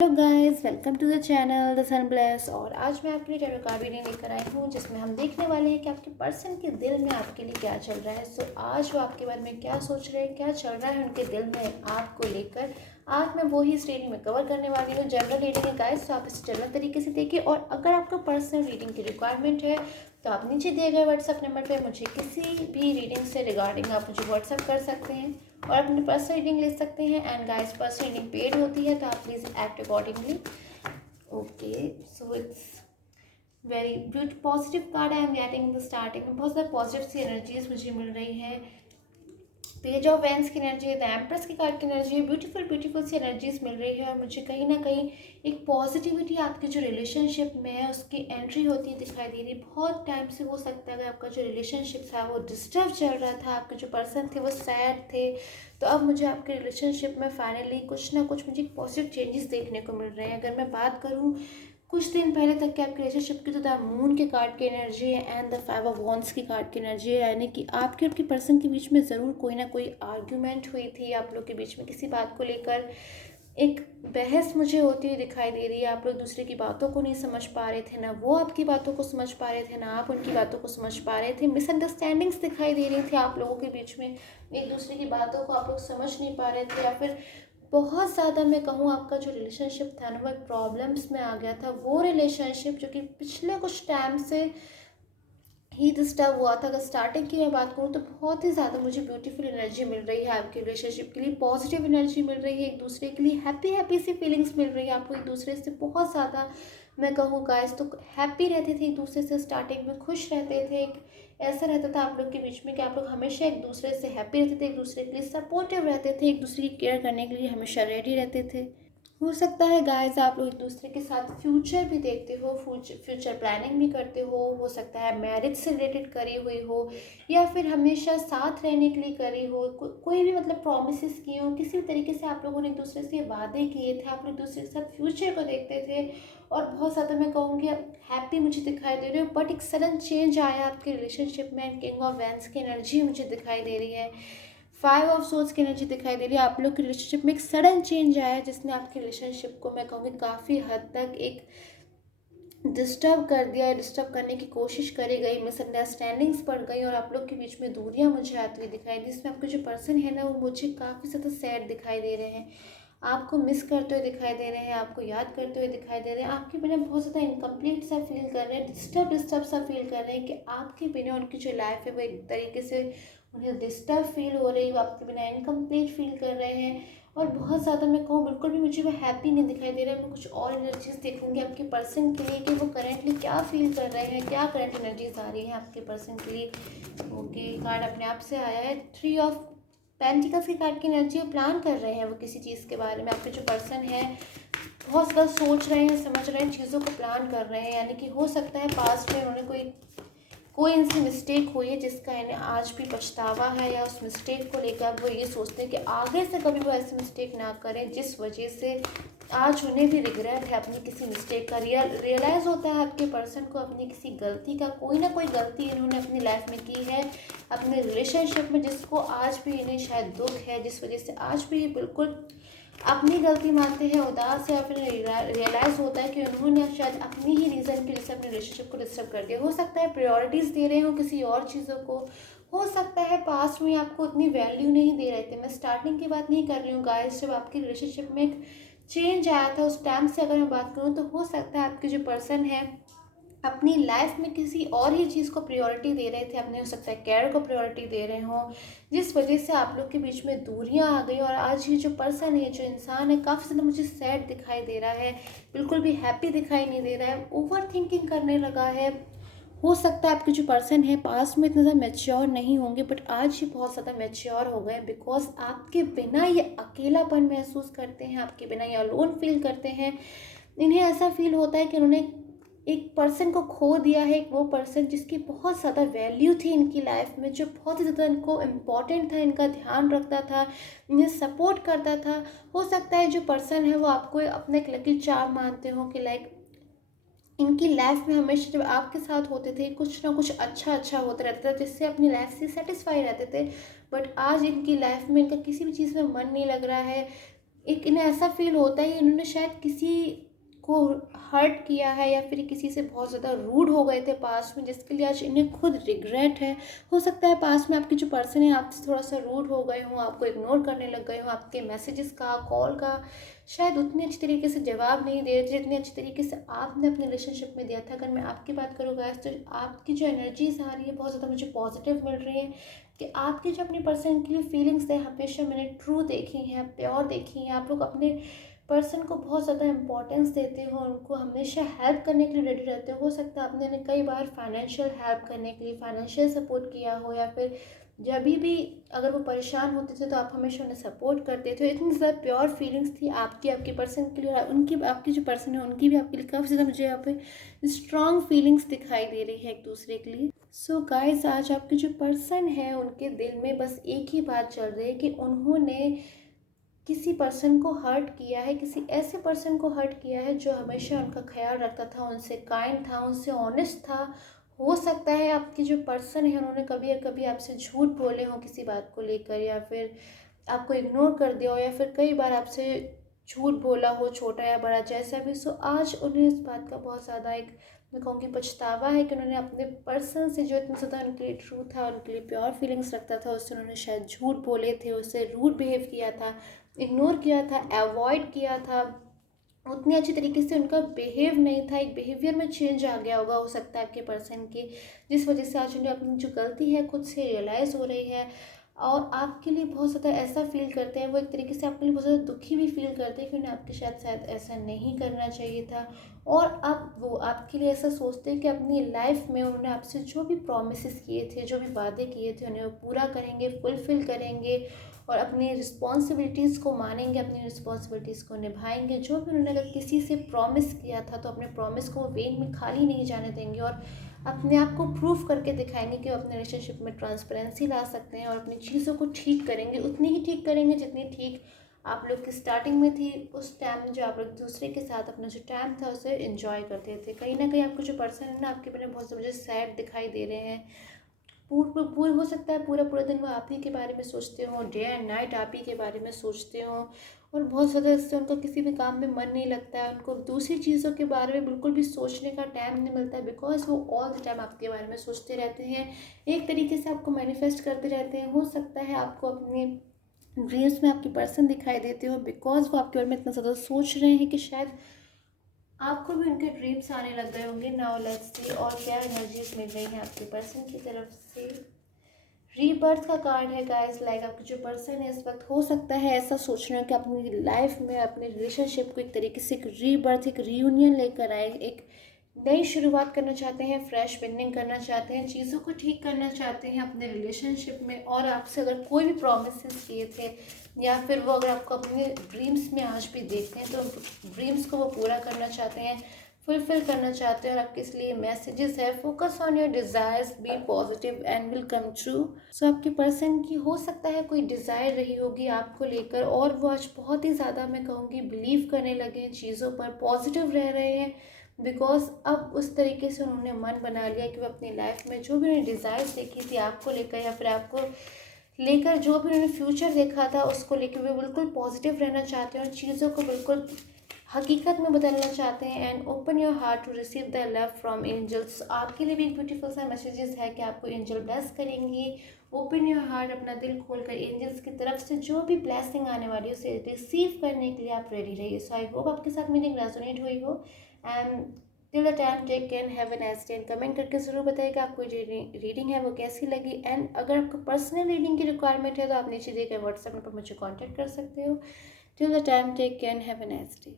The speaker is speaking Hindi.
Hello guys, welcome to the channel The Sun Bless. और आज मैं आपके लिए टैरो कार्ड रीडिंग लेकर आई हूँ जिसमें हम देखने वाले हैं कि आपके पर्सन के दिल में आपके लिए क्या चल रहा है। आज वो आपके बारे में क्या सोच रहे हैं, क्या चल रहा है उनके दिल में आपको लेकर, आज मैं वो ही इस रीडिंग में कवर करने वाली हूँ। जनरल रीडिंग है गाइस, तो आप इसे जनरल तरीके से देखिए। और अगर आपको पर्सनल रीडिंग की रिक्वायरमेंट है तो आप नीचे दिए गए व्हाट्सएप नंबर पर मुझे किसी भी रीडिंग से रिगार्डिंग आप मुझे व्हाट्सएप कर सकते हैं और अपनी पर्सनल रीडिंग ले सकते हैं। And guys, personal reading paid होती है तो आप please act accordingly. Okay, so it's very beauty positive card I am getting in the starting में। बहुत ज़्यादा पॉजिटिव सी एनर्जीज मुझे मिल रही है। पेज ऑफ वैंस की एनर्जी है, द एम्प्रेस की कार्ड की एनर्जी है। ब्यूटीफुल ब्यूटीफुल सी एनर्जीज मिल रही है और मुझे कहीं ना कहीं एक पॉजिटिविटी आपके जो रिलेशनशिप में है उसकी एंट्री होती दिखाई दे रही है। बहुत टाइम से हो सकता है कि आपका जो रिलेशनशिप था वो डिस्टर्ब चल रहा था, आपके जो पर्सन थे वो सैड थे, तो अब मुझे आपके रिलेशनशिप में फाइनली कुछ ना कुछ मुझे पॉजिटिव चेंजेस देखने को मिल रहे हैं। अगर मैं बात करूँ कुछ दिन पहले तक के आपके रिलेशनशिप की, तो द मून के कार्ड की एनर्जी है and the five of wands की कार्ड की एनर्जी है। यानी कि आपके और आपके पर्सन के बीच में ज़रूर कोई ना कोई आर्ग्यूमेंट हुई थी, आप लोग के बीच में किसी बात को लेकर एक बहस मुझे होती हुई दिखाई दे रही है। आप लोग दूसरे की बातों को नहीं समझ पा रहे थे, ना वो आपकी बातों को समझ पा रहे थे, ना आप उनकी बातों को समझ पा रहे थे। मिसअंडरस्टैंडिंग्स दिखाई दे रही थी आप लोगों के बीच में, एक दूसरे की बातों को आप लोग समझ नहीं पा रहे थे, या फिर बहुत ज़्यादा मैं कहूँ आपका जो रिलेशनशिप था ना वो प्रॉब्लम्स में आ गया था। वो रिलेशनशिप जो कि पिछले कुछ टाइम से ही डिस्टर्ब हुआ था। अगर स्टार्टिंग की मैं बात करूँ तो बहुत ही ज़्यादा मुझे ब्यूटीफुल एनर्जी मिल रही है आपके रिलेशनशिप के लिए, पॉजिटिव एनर्जी मिल रही है, एक दूसरे के लिए हैप्पी हैप्पी सी फीलिंग्स मिल रही है आपको एक दूसरे से। बहुत ज़्यादा मैं कहूँ गाइस तो हैप्पी रहते थे एक दूसरे से, स्टार्टिंग में खुश रहते थे। एक ऐसा रहता था आप लोग के बीच में कि आप लोग हमेशा एक दूसरे से हैप्पी रहते थे, एक दूसरे के लिए सपोर्टिव रहते थे, एक दूसरे की केयर करने के लिए हमेशा रेडी रहते थे। हो सकता है गाइस आप लोग एक दूसरे के साथ फ्यूचर भी देखते हो, फ्यूचर प्लानिंग भी करते हो सकता है मैरिज से रिलेटेड करी हुई हो, या फिर हमेशा साथ रहने के लिए करी हो, कोई भी मतलब प्रॉमिसेस किए हो, किसी भी तरीके से आप लोगों ने एक दूसरे से वादे किए थे, आप लोग एक दूसरे के साथ फ्यूचर को देखते थे और बहुत ज़्यादा मैं कहूँगी हैप्पी मुझे दिखाई दे रही हो। बट एक सडन चेंज आया आपके रिलेशनशिप में, किंग ऑफ वैंस की एनर्जी मुझे दिखाई दे रही है, फाइव ऑफ सोर्स की एनर्जी दिखाई दे रही है। आप लोग के रिलेशनशिप में एक सडन चेंज आया है जिसने आपके रिलेशनशिप को मैं कहूँगी काफ़ी हद तक एक डिस्टर्ब कर दिया, डिस्टर्ब करने की कोशिश करी गई, मिसअंडरस्टैंडिंग्स बढ़ गई और आप लोग के बीच में दूरियां मुझे आती हुई दिखाई दी। जिसमें आपके जो पर्सन है ना वो मुझे काफ़ी ज़्यादा सैड दिखाई दे रहे हैं, आपको मिस करते हुए दिखाई दे रहे हैं, आपको याद करते हुए दिखाई दे रहे हैं, आपके बिना बहुत ज़्यादा इनकम्प्लीट सा फील कर रहे हैं, डिस्टर्ब डिस्टर्ब सा फील कर रहे हैं कि आपके बिना उनकी जो लाइफ है वो एक तरीके से उन्हें डिस्टर्ब फील हो रही है, वो आपके बिना इनकम्प्लीट फील कर रहे हैं। और बहुत ज़्यादा मैं कहूँ बिल्कुल भी मुझे वो हैप्पी नहीं दिखाई दे रहा है। मैं कुछ और एनर्जीज देखूंगी आपके पर्सन के लिए कि वो करेंटली क्या फील कर रहे हैं, क्या करंट एनर्जीज आ रही हैं आपके पर्सन के लिए। ओके, कार्ड अपने आप से आया है, थ्री ऑफ पेंटिकल्स की कार्ड की एनर्जी। प्लान कर रहे हैं वो किसी चीज़ के बारे में, आपके जो पर्सन है बहुत ज़्यादा सोच रहे हैं, समझ रहे हैं, चीज़ों को प्लान कर रहे हैं। यानी कि हो सकता है पास्ट में उन्होंने कोई इनसे मिस्टेक हुई है जिसका इन्हें आज भी पछतावा है, या उस मिस्टेक को लेकर वो ये सोचते हैं कि आगे से कभी वो ऐसी मिस्टेक ना करें, जिस वजह से आज उन्हें भी रिग्रेट है अपनी किसी मिस्टेक का। रियलाइज़ होता है आपके पर्सन को अपनी किसी गलती का, कोई ना कोई गलती इन्होंने अपनी लाइफ में की है अपने रिलेशनशिप में, जिसको आज भी इन्हें शायद दुख है, जिस वजह से आज भी बिल्कुल अपनी गलती मानते हैं, उदास है, या फिर रियलाइज़ होता है कि उन्होंने शायद अपनी ही रीज़न की वजह से अपने रिलेशनशिप को डिस्टर्ब कर दिया। हो सकता है प्रायोरिटीज़ दे रहे हो किसी और चीज़ों को, हो सकता है पास्ट में आपको उतनी वैल्यू नहीं दे रहे थे। मैं स्टार्टिंग की बात नहीं कर रही हूँ गाइस, जब आपके रिलेशनशिप में एक चेंज आया था उस टाइम से अगर मैं बात करूँ तो हो सकता है आपके जो पर्सन है अपनी लाइफ में किसी और ही चीज़ को प्रायोरिटी दे रहे थे, अपने हो सकता है कैरियर को प्रायोरिटी दे रहे हों, जिस वजह से आप लोग के बीच में दूरियां आ गई। और आज ये जो पर्सन है, जो इंसान है, काफ़ी ज़्यादा मुझे सैड दिखाई दे रहा है, बिल्कुल भी हैप्पी दिखाई नहीं दे रहा है, ओवर थिंकिंग करने लगा है। हो सकता है आपके जो पर्सन है पास्ट में इतना ज़्यादा मैच्योर नहीं होंगे, बट आज ही बहुत ज़्यादा मैच्योर हो गए, बिकॉज आपके बिना ये अकेलापन महसूस करते हैं, आपके बिना ये अलोन फील करते हैं। इन्हें ऐसा फील होता है कि उन्होंने एक पर्सन को खो दिया है, वो पर्सन जिसकी बहुत ज़्यादा वैल्यू थी इनकी लाइफ में, जो बहुत ही ज़्यादा इनको इम्पॉर्टेंट था, इनका ध्यान रखता था, इन्हें सपोर्ट करता था। हो सकता है जो पर्सन है वो आपको अपना एक लकी चार्म मानते हो कि लाइक इनकी लाइफ में हमेशा जब आपके साथ होते थे कुछ ना कुछ अच्छा अच्छा होता रहता था, जिससे अपनी लाइफ से सेटिस्फाई रहते थे। बट आज इनकी लाइफ में इनका किसी भी चीज़ में मन नहीं लग रहा है, एक इन्हें ऐसा फ़ील होता है इन्होंने शायद किसी को हर्ट किया है या फिर किसी से बहुत ज़्यादा रूड हो गए थे पास्ट में, जिसके लिए आज इन्हें खुद रिग्रेट है। हो सकता है पास्ट में आपकी जो पर्सन है आपसे थोड़ा सा रूड हो गए हों, आपको इग्नोर करने लग गए हों, आपके मैसेजेस का, कॉल का शायद उतनी अच्छी तरीके से जवाब नहीं दे रहे थे जितनी अच्छी तरीके से आपने अपने रिलेशनशिप में दिया था। अगर मैं आपकी बात करूँ गाइस, तो आपकी जो एनर्जीज आ रही है बहुत ज़्यादा मुझे पॉजिटिव मिल रही है कि आपकी जो अपनी पर्सन के लिए फीलिंग्स है हमेशा मैंने ट्रू देखी हैं, प्योर देखी हैं। आप लोग अपने पर्सन को बहुत ज़्यादा इंपॉर्टेंस देते हो, उनको हमेशा हेल्प करने के लिए रेडी रहते हो सकता है आपने उन्हें कई बार फाइनेंशियल हेल्प करने के लिए फाइनेंशियल सपोर्ट किया हो, या फिर जब भी अगर वो परेशान होते थे तो आप हमेशा उन्हें सपोर्ट करते थे। इतनी ज़्यादा प्योर फीलिंग्स थी आपकी आपके पर्सन के लिए, और उनकी आपकी जो पर्सन है उनकी भी आपके लिए काफ़ी ज़्यादा मुझे यहाँ पे स्ट्रॉन्ग फीलिंग्स दिखाई दे रही है एक दूसरे के लिए। सो गाइस, आज आपके जो पर्सन है उनके दिल में बस एक ही बात चल रही है कि उन्होंने किसी पर्सन को हर्ट किया है, किसी ऐसे पर्सन को हर्ट किया है जो हमेशा उनका ख्याल रखता था, उनसे काइंड था, उनसे ऑनेस्ट था। हो सकता है आपकी जो पर्सन है उन्होंने कभी या कभी आपसे झूठ बोले हों किसी बात को लेकर, या फिर आपको इग्नोर कर दिया हो, या फिर कई बार आपसे झूठ बोला हो, छोटा या बड़ा जैसा भी। सो आज उन्हें इस बात का बहुत ज़्यादा एक मैं कहूँगी पछतावा है कि उन्होंने अपने पर्सन से जो इतना ज़्यादा उनके लिए ट्रू था, उनके लिए प्योर फीलिंग्स रखता था, उससे उन्होंने शायद झूठ बोले थे, उससे रूड बिहेव किया था, इग्नोर किया था, अवॉइड किया था। उतनी अच्छी तरीके से उनका बिहेव नहीं था, एक बिहेवियर में चेंज आ गया होगा हो सकता है आपके पर्सन के, जिस वजह से आज उन्हें अपनी जो गलती है खुद से रियलाइज़ हो रही है, और आपके लिए बहुत ज़्यादा ऐसा फ़ील करते हैं वो, एक तरीके से आपके लिए बहुत ज़्यादा दुखी भी फ़ील करते हैं कि उन्हें आपके साथ शायद ऐसा नहीं करना चाहिए था। और अब वो आपके लिए ऐसा सोचते हैं कि अपनी लाइफ में उन्होंने आपसे जो भी प्रॉमिसेस किए थे, जो भी वादे किए थे, उन्हें वो पूरा करेंगे, फुलफ़िल करेंगे, और अपनी रिस्पॉन्सिबिलिटीज़ को मानेंगे, अपनी रिस्पॉन्सिबिलिटीज़ को निभाएंगे। जो भी उन्होंने अगर किसी से प्रॉमिस किया था तो अपने प्रॉमिस को वो वेन में खाली नहीं जाने देंगे, और अपने आप को प्रूव करके दिखाएंगे कि वो अपने रिलेशनशिप में ट्रांसपेरेंसी ला सकते हैं, और अपनी चीज़ों को ठीक करेंगे, उतनी ही ठीक करेंगे जितनी ठीक आप लोग की स्टार्टिंग में थी। उस टाइम जो आप लोग दूसरे के साथ अपना जो टाइम था उसे एंजॉय करते थे। कहीं ना कहीं आपको जो पर्सन है ना आपके बारे में बहुत मुझे सैड दिखाई दे रहे हैं। पूर हो सकता है पूरा पूरा दिन वो आप ही के बारे में सोचते हों, डे एंड नाइट आप ही के बारे में सोचते हों, और बहुत ज़्यादा इससे उनका किसी भी काम में मन नहीं लगता है, उनको दूसरी चीज़ों के बारे में बिल्कुल भी सोचने का टाइम नहीं मिलता है, बिकॉज वो ऑल द टाइम आपके बारे में सोचते रहते हैं, एक तरीके से आपको मैनिफेस्ट करते रहते हैं। हो सकता है आपको अपने ड्रीम्स में आपकी पर्सन दिखाई देते हो, बिकॉज वो आपके बारे में इतना ज़्यादा सोच रहे हैं कि शायद आपको भी उनके ड्रीम्स आने लग गए होंगे। नाउ लेट्स सी और क्या एनर्जीज मिल रही हैं आपके पर्सन की तरफ से। रीबर्थ का कार्ड है गाइस, लाइक आपके जो पर्सन है इस वक्त हो सकता है ऐसा सोच रहे हो कि अपनी लाइफ में अपने रिलेशनशिप को एक तरीके से एक रीबर्थ, एक रीयूनियन लेकर आए, एक नई शुरुआत करना चाहते हैं, फ्रेश बिगनिंग करना चाहते हैं, चीज़ों को ठीक करना चाहते हैं अपने रिलेशनशिप में। और आपसे अगर कोई भी प्रोमिस किए थे, या फिर वो अगर आपको अपने ड्रीम्स में आज भी देखते हैं तो ड्रीम्स को वो पूरा करना चाहते हैं, फुलफिल करना चाहते हैं। और आपके इसलिए मैसेजेस है, focus on your desires, be positive and will come true. So आपके पर्सन की हो सकता है कोई डिज़ायर रही होगी आपको लेकर, और वो आज बहुत ही ज़्यादा मैं कहूँगी बिलीव करने लगे हैं चीज़ों पर, पॉजिटिव रह रहे हैं, बिकॉज अब उस तरीके से उन्होंने मन बना लिया कि वो अपनी लाइफ में जो भी उन्हें डिज़ायर्स देखी थी आपको लेकर, या फिर आपको लेकर जो भी उन्होंने फ्यूचर देखा था उसको लेकर वे बिल्कुल पॉजिटिव रहना चाहते हैं, और चीज़ों को बिल्कुल हकीकत में बदलना चाहते हैं। And open your heart to receive the love from angels. आपके लिए भी एक ब्यूटीफुल सा मैसेजेस है कि आपको एंजल ब्लेस करेंगी। ओपन योर हार्ट, अपना दिल खोलकर एंजल्स की तरफ से जो भी ब्लेसिंग आने वाली है उसे रिसीव करने के लिए आप रेडी रहिए। सो आई होप आपके साथ मीटिंग रेजोनेट हुई हो। And till the time take care, have a nice day. And comment करके ज़रूर बताइएगा आपको जो रीडिंग है वो कैसी लगी। एंड अगर आपको पर्सनल रीडिंग की रिक्वायरमेंट है तो आप नीचे दिए गए व्हाट्सएप नंबर पर मुझे कॉन्टैक्ट कर सकते हो। Till the time take care, have a nice day.